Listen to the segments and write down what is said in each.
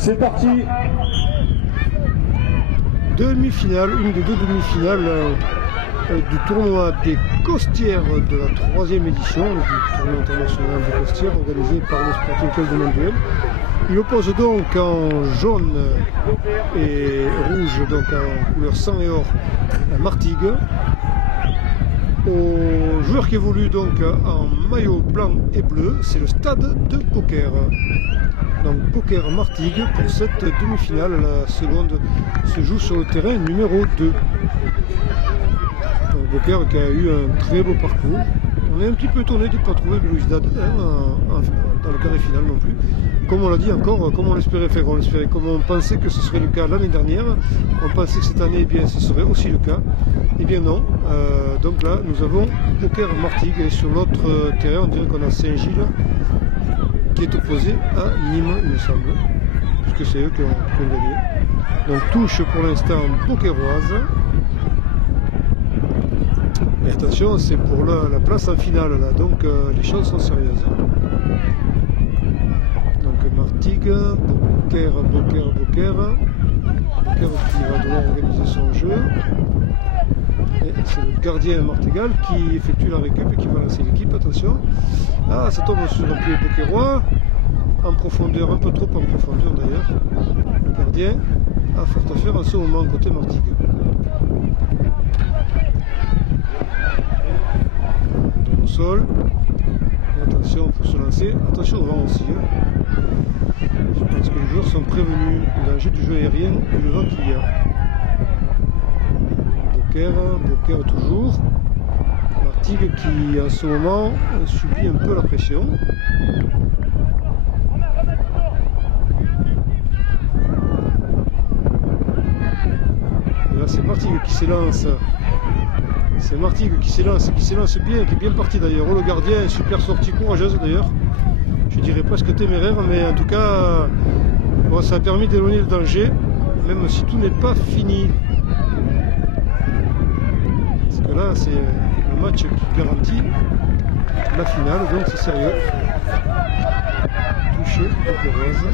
C'est parti. Demi-finale, une des deux demi-finales du tournoi des Costières de la 3e édition, du tournoi international des Costières organisé par le Sporting Club de Manduel. Il oppose donc en jaune et rouge, donc en couleur sang et or, Martigues. Au joueur qui évolue donc en maillot blanc et bleu, c'est le stade de Poker. Donc Poker Martigues pour cette demi-finale. La seconde se joue sur le terrain numéro 2. Donc Poker qui a eu un très beau parcours. On est un petit peu étonné de ne pas trouver Louis Dad dans le carré final non plus. Comme on l'a dit encore, comme on l'espérait faire, comme on pensait que ce serait le cas l'année dernière, on pensait que cette année, eh bien, ce serait aussi le cas. Eh bien non. Donc là, nous avons Poker Martigues et sur l'autre terrain, on dirait qu'on a Saint-Gilles qui est opposé à Nîmes, il me semble, puisque c'est eux qui ont gagné. Donc touche pour l'instant pokéroise. Et attention, c'est pour la place en finale là, donc les choses sont sérieuses. Donc Martigues, Poker qui va devoir organiser son jeu. Et c'est le gardien Martigal qui effectue la récup et qui va lancer l'équipe. Attention. Ah, ça tombe sur un pied pokérois. En profondeur, un peu trop en profondeur d'ailleurs. Le gardien a fort à faire en ce moment côté Martigues. Donc au sol. Et attention pour se lancer. Attention au vent aussi. Je pense que les joueurs sont prévenus du danger du jeu aérien et le vent qu'il y a. Poker toujours. Martigues qui en ce moment subit un peu la pression. Et là c'est Martigues qui s'élance. C'est Martigues qui s'élance bien, qui est bien parti d'ailleurs. Oh, le gardien, super sortie courageuse d'ailleurs. Je dirais presque téméraire, mais en tout cas, bon, ça a permis d'éloigner le danger, même si tout n'est pas fini. Parce que là, c'est le match qui garantit la finale, donc c'est sérieux. Touché, pokéroise.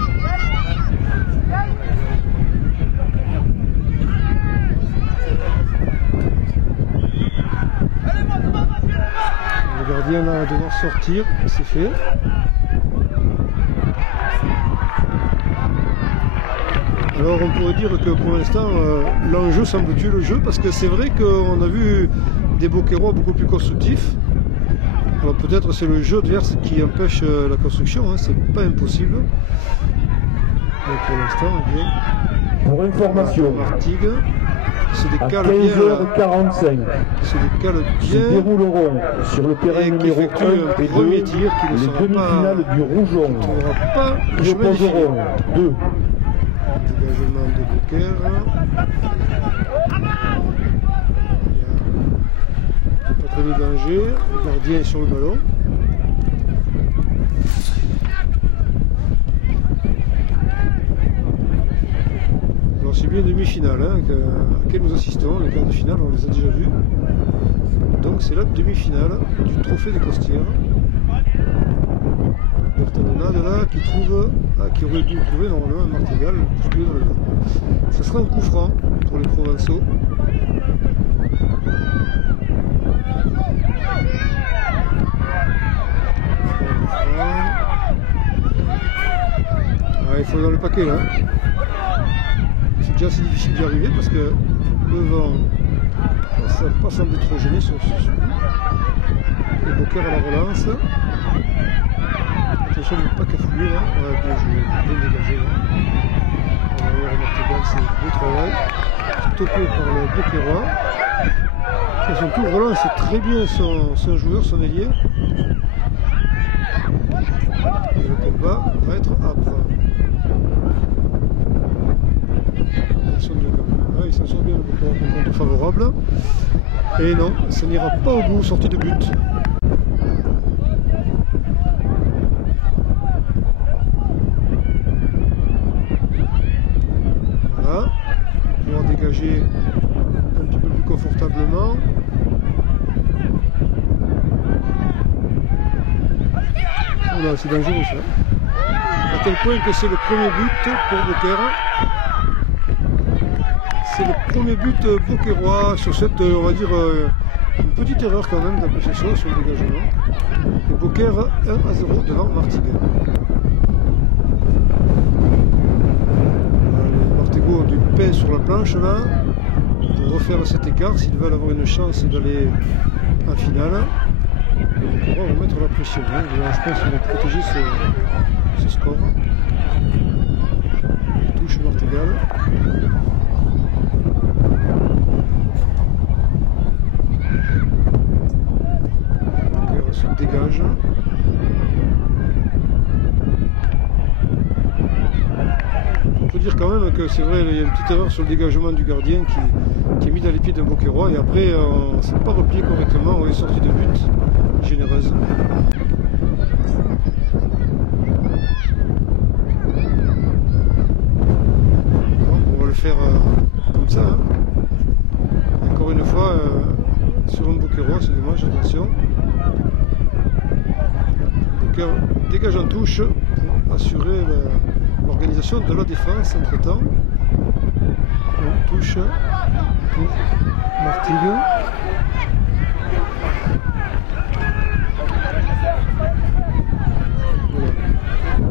Le gardien là, va devoir sortir, c'est fait. Alors on pourrait dire que pour l'instant l'enjeu semble tuer le jeu, parce que c'est vrai qu'on a vu des Boquerois beaucoup plus constructifs. Alors peut-être c'est le jeu adverse qui empêche la construction, hein, c'est pas impossible. Mais pour l'instant, eh bien, pour information, Martigues se à décale 15h45, bien, se décale se bien dérouleront sur le terrain et qui numéro 1 effectue un et premier 2 tir qui ne les sera demi-finales pas, du Rougeon, qui ne trouvera pas le qui chemin du filet. opposeront 2. Dégagement de Poker. Pas très de danger. Le gardien est sur le ballon. Alors c'est bien une demi-finale hein, à laquelle nous assistons. Les quarts de finale, on les a déjà vus. Donc c'est la demi-finale du trophée des Costières. Bertalonade là qui aurait dû trouver normalement un Martigal, ça sera un coup franc pour les Provençaux. Ah, il faut dans le paquet là. C'est déjà assez difficile d'y arriver parce que le vent ça n'a pas semblé trop gêné sur ce coup. Et Boker à la relance. Attention de ne pas cafouiller là. Ouais, bien joué, bien dégagé là. On va voir le Martigal, c'est beau travail. Stoppé par le Boquerois. À son tour relance très bien son joueur, son ailier. Et le combat va être âpre. Il s'en sort bien le Boquerois pour compte favorable. Et non, ça n'ira pas au bout, sortie de but. Voilà, pouvoir dégager un petit peu plus confortablement. Oula, c'est dangereux ça. tel point que c'est le premier but pour Beaucaire. C'est le premier but beaucairois sur cette, on va dire, une petite erreur quand même d'appréciation sur le dégagement. Et Beaucaire 1-0 devant Martigues. Les Martégots ont du pain sur la planche là, pour refaire cet écart s'ils veulent avoir une chance d'aller en finale. Les Beaucairois vont mettre la pression. Hein. Je pense qu'ils vont protéger ce score. Touche Martigal. Beaucaire se dégage. On peut dire quand même que c'est vrai, il y a une petite erreur sur le dégagement du gardien qui est mis dans les pieds d'un Beaucairois et après on ne s'est pas replié correctement, on est sorti de but généreuse. Donc, on va le faire comme ça. Hein. Encore une fois, sur un Beaucairois, c'est dommage, attention. Beaucaire dégage en touche pour assurer l'organisation de la défense entre-temps. On touche pour Martigues. Voilà.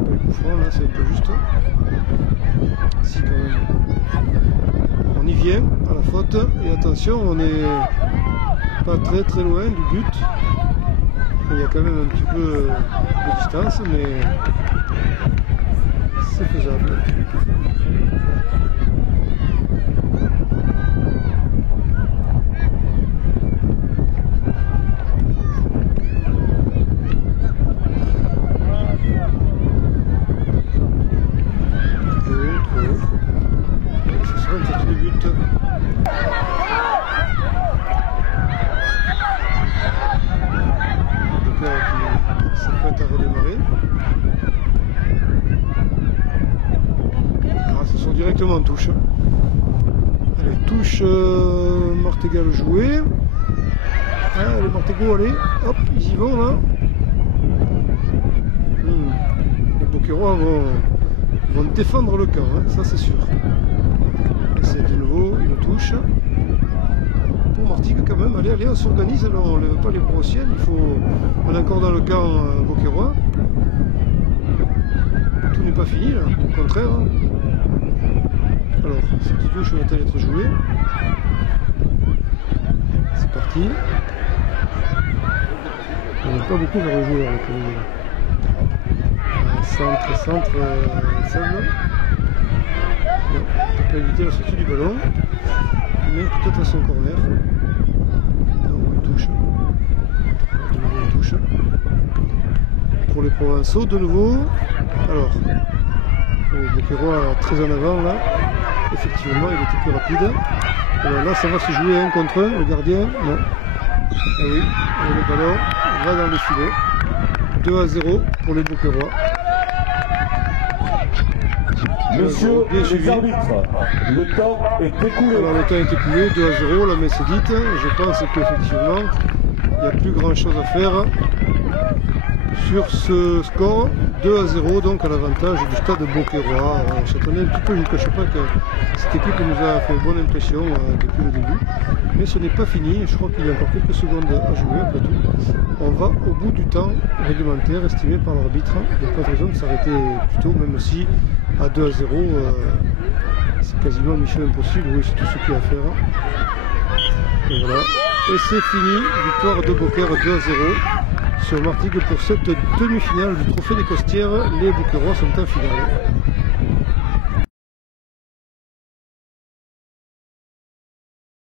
Le coup franc là, c'est un peu juste. Si quand même. On y vient à la faute et attention, on n'est pas très loin du but. Il y a quand même un petit peu de distance, mais c'est faisable. Ce sera une sortie de but. Qui s'apprête à redémarrer. Ce sont directement en touche. Allez, touche Martégal joué. Ah, les Martégots, allez, hop, ils y vont là. Les Beaucairois vont défendre le camp, hein, ça c'est sûr. Et c'est de nouveau une touche. Pour Martigues quand même, allez, on s'organise, on ne lève pas les bras au ciel, on est encore dans le camp Beaucairois. Tout n'est pas fini là, au contraire. Hein. Alors, cette touche va-t-elle être jouée? C'est parti. On n'est pas beaucoup vers le joueur. Centre, Sable. Non, on peut pas éviter la sortie du ballon. Mais peut-être à son corner. Donc on touche. De nouveau on touche. Pour les Provençaux, de nouveau. Alors, le Beaucairois très en avant là. Effectivement, il était plus rapide. Alors là, ça va se jouer 1 contre 1. Le gardien, non. Ah oui, et le ballon va dans le filet. 2-0 pour les Beaucairois. Messieurs bien les suivi. arbitres, le temps est écoulé. Alors le temps est écoulé, 2-0, la messe est dite. Je pense qu'effectivement, il n'y a plus grand chose à faire sur ce score. 2-0, donc à l'avantage du stade Beaucairois. On s'attendait un petit peu, je ne cache pas que cette équipe nous a fait bonne impression depuis le début. Mais ce n'est pas fini, je crois qu'il y a encore quelques secondes à jouer après tout. On va au bout du temps réglementaire estimé par l'arbitre. Il n'y a pas de raison de s'arrêter plus tôt, même si à 2-0, c'est quasiment mission impossible. Oui, c'est tout ce qu'il y a à faire. Et voilà. Et c'est fini, victoire de Beaucaire 2-0 sur Martigues pour cette demi-finale du Trophée des Costières. Les Beaucairois sont en finale.